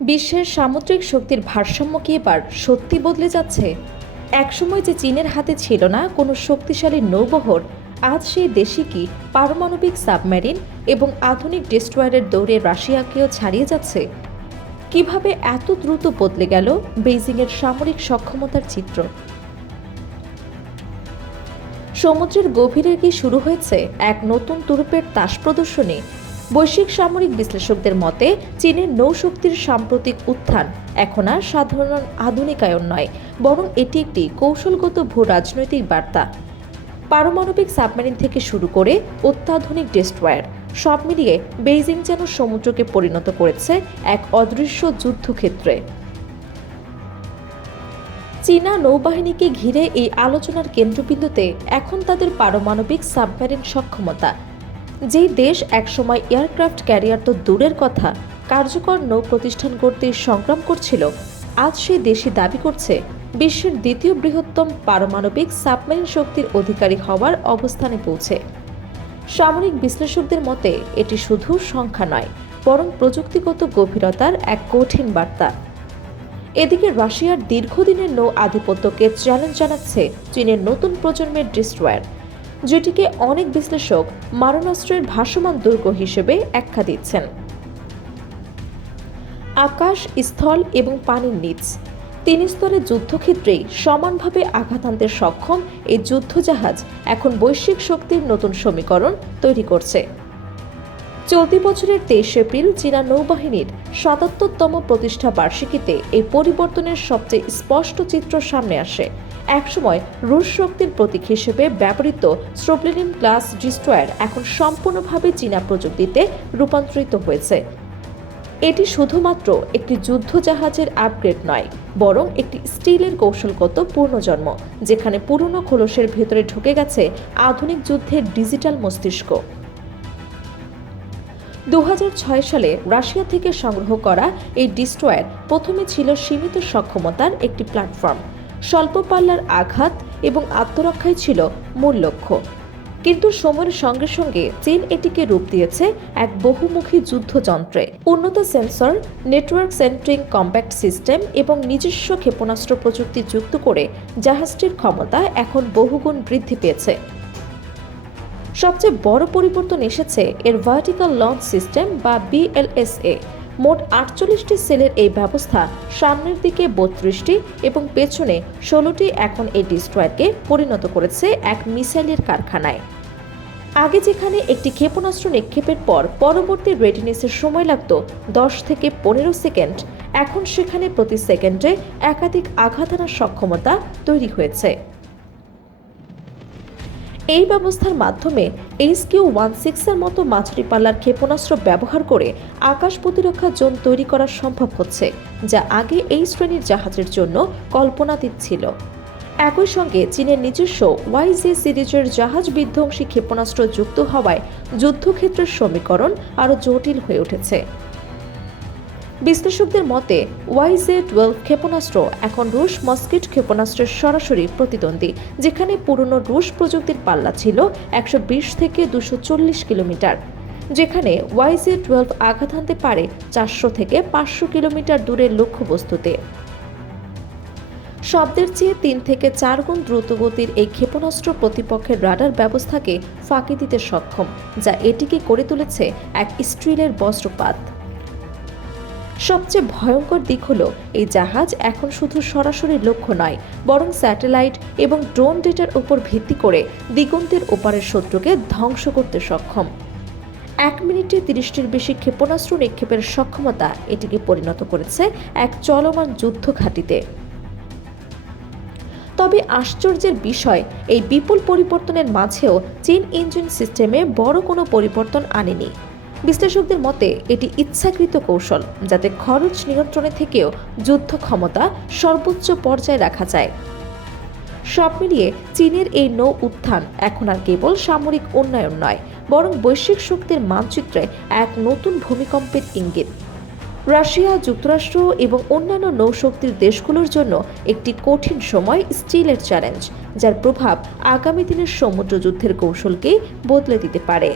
বিশ্বের সামুদ্রিক শক্তির ভারসাম্য কি এবার সত্যি বদলে যাচ্ছে? একসময় যে চীনের হাতে ছিল না কোনো শক্তিশালী নৌবহর, আজ সেই দেশই কি পারমাণবিক সাবমেরিন এবং আধুনিক ডেস্ট্রয়ারের দৌড়ে রাশিয়াকেও ছাড়িয়ে যাচ্ছে? কিভাবে এত দ্রুত বদলে গেল বেইজিংয়ের সামরিক সক্ষমতার চিত্র? সমুদ্রের গভীরে কি শুরু হয়েছে এক নতুন তুরুপের তাস প্রদর্শনী? বৈশ্বিক সামরিক বিশ্লেষকদের মতে চীনের নৌশক্তির সাম্প্রতিক উত্থান এখন আর সাধারণ আধুনিকায়ন নয়, বরং এটি একটি কৌশলগত ভূ রাজনৈতিক বার্তা। পারমাণবিক সাবমেরিন থেকে শুরু করে অত্যাধুনিক ডেস্ট্রয়ার, সব মিলিয়ে বেইজিং যেন সমুদ্রকে পরিণত করেছে এক অদৃশ্য যুদ্ধক্ষেত্রে। চীনা নৌবাহিনীকে ঘিরে এই আলোচনার কেন্দ্রবিন্দুতে এখন তাদের পারমাণবিক সাবমেরিন সক্ষমতা। যেই দেশ একসময় এয়ারক্রাফট ক্যারিয়ার তো দূরের কথা, কার্যকর নৌ প্রতিষ্ঠান গড়তে সংগ্রাম করছিল, আজ সেই দেশই দাবি করছে বিশ্বের দ্বিতীয় বৃহত্তম পারমাণবিক সাবমেরিন শক্তির অধিকারী হওয়ার অবস্থানে পৌঁছে। সামরিক বিশ্লেষকদের মতে এটি শুধু সংখ্যা নয়, বরং প্রযুক্তিগত গভীরতার এক কঠিন বার্তা। এদিকে রাশিয়ার দীর্ঘদিনের নৌ আধিপত্যকে চ্যালেঞ্জ জানাচ্ছে চীনের নতুন প্রজন্মের ডেস্ট্রয়ার, যেটিকে অনেক বিশ্লেষক মারণাস্ত্রের ভাসমান দুর্গ হিসেবে আখ্যা দিচ্ছেন। আকাশ, স্থল এবং পানির নিচ তিন স্তরের যুদ্ধক্ষেত্রেই সমানভাবে আঘাত আনতে সক্ষম এই যুদ্ধজাহাজ এখন বৈশ্বিক শক্তির নতুন সমীকরণ তৈরি করছে। চলতি বছরের 23 এপ্রিল চীনা নৌবাহিনীর 77তম প্রতিষ্ঠা বার্ষিকীতে এই পরিবর্তনের সবচেয়ে স্পষ্ট চিত্র সামনে আসে। একসময় রুশ শক্তির প্রতীক হিসেবে ব্যবহৃত স্ট্রোপ্লেনিন ক্লাস ডেস্ট্রয়ার এখন সম্পূর্ণভাবে চীনা প্রযুক্তিতে রূপান্তরিত হয়েছে। এটি শুধুমাত্র একটি যুদ্ধজাহাজের আপগ্রেড নয়, বরং একটি স্টিলের কৌশলগত পূর্ণজন্ম, যেখানে পুরনো খোলসের ভেতরে ঢুকে গেছে আধুনিক যুদ্ধের ডিজিটাল মস্তিষ্ক। 2006 সালে রাশিয়া থেকে সংগ্রহ করা এই ডেস্ট্রয়ার প্রথমে ছিল সীমিত সক্ষমতার একটি প্ল্যাটফর্ম। স্বল্প পাল্লার আঘাত এবং আত্মরক্ষাই ছিল মূল লক্ষ্য। কিন্তু সময়ের সঙ্গে সঙ্গে চীন এটিকে রূপ দিয়েছে এক বহুমুখী যুদ্ধযন্ত্রে। উন্নত সেন্সর, নেটওয়ার্ক সেন্ট্রিং কম্প্যাক্ট সিস্টেম এবং নিজস্ব ক্ষেপণাস্ত্র প্রযুক্তি যুক্ত করে জাহাজটির ক্ষমতা এখন বহুগুণ বৃদ্ধি পেয়েছে। সবচেয়ে বড় পরিবর্তন এসেছে এর ভার্টিক্যাল লঞ্চ সিস্টেম বা বিএলএসএ। মোট 48টি সেলের এই ব্যবস্থা সামনের দিকে 32টি এবং পেছনে 16টি এখন এই ডেস্ট্রয়ারকে পরিণত করেছে এক মিসাইলের কারখানায়। আগে যেখানে একটি ক্ষেপণাস্ত্র নিক্ষেপের পর পরবর্তী রেডিনেসের সময় লাগত 10 থেকে 15 সেকেন্ড, এখন সেখানে প্রতি সেকেন্ডে একাধিক আঘাত আনার সক্ষমতা তৈরি হয়েছে। এই ব্যবস্থার মাধ্যমে HQ-16 মতো মাঝারি পাল্লার ক্ষেপণাস্ত্র ব্যবহার করে আকাশ প্রতিরক্ষা জোন তৈরি করা সম্ভব হচ্ছে, যা আগে এই শ্রেণীর জাহাজের জন্য কল্পনাতীত ছিল। একই সঙ্গে চীনের নিজস্ব YJ সিরিজের জাহাজ বিধ্বংসী ক্ষেপণাস্ত্র যুক্ত হওয়ায় যুদ্ধক্ষেত্রের সমীকরণ আরও জটিল হয়ে উঠেছে। বিশ্লেষকদের মতে YJ-12 ক্ষেপণাস্ত্র এখন রুশ মস্কিট ক্ষেপণাস্ত্রের সরাসরি প্রতিদ্বন্দ্বী, যেখানে পুরনো রুশ প্রযুক্তির পাল্লা ছিল 120 থেকে 240 কিলোমিটার, যেখানে YJ-12 আঘাত হানতে পারে 400 থেকে 500 কিলোমিটার দূরের লক্ষ্যবস্তুতে। শব্দের চেয়ে 3 থেকে 4 গুণ দ্রুতগতির এই ক্ষেপণাস্ত্র প্রতিপক্ষের রাডার ব্যবস্থাকে ফাঁকি দিতে সক্ষম, যা এটিকে করে তুলেছে এক স্টিলের বজ্রপাত। সবচেয়ে ভয়ঙ্কর দিক হলো এই জাহাজ এখন শুধু সরাসরি লক্ষ্য নয়, বরং স্যাটেলাইট এবং ড্রোন ডেটার উপর ভিত্তি করে দিগন্তের ওপারের শত্রুকে ধ্বংস করতে সক্ষম। 1 মিনিটে 30টির বেশি ক্ষেপণাস্ত্র নিক্ষেপের সক্ষমতা এটিকে পরিণত করেছে এক চলমান যুদ্ধ ঘাঁটিতে। তবে আশ্চর্যের বিষয়, এই বিপুল পরিবর্তনের মাঝেও চীন ইঞ্জিন সিস্টেমে বড় কোনো পরিবর্তন আনেনি। বিশ্লেষকদের মতে এটি ইচ্ছাকৃত কৌশল, যাতে খরচ নিয়ন্ত্রণে থেকেও যুদ্ধ ক্ষমতা সর্বোচ্চ পর্যায়ে রাখা যায়। সব মিলিয়ে চীনের এই নৌ উত্থান এখন আর কেবল সামরিক উন্নয়ন নয়, বরং বৈশ্বিক শক্তির মানচিত্রে এক নতুন ভূমিকম্পের ইঙ্গিত। রাশিয়া, যুক্তরাষ্ট্র এবং অন্যান্য নৌশক্তির দেশগুলোর জন্য একটি কঠিন সময় স্টিলের চ্যালেঞ্জ, যার প্রভাব আগামী দিনের সমুদ্র যুদ্ধের কৌশলকেই বদলে দিতে পারে।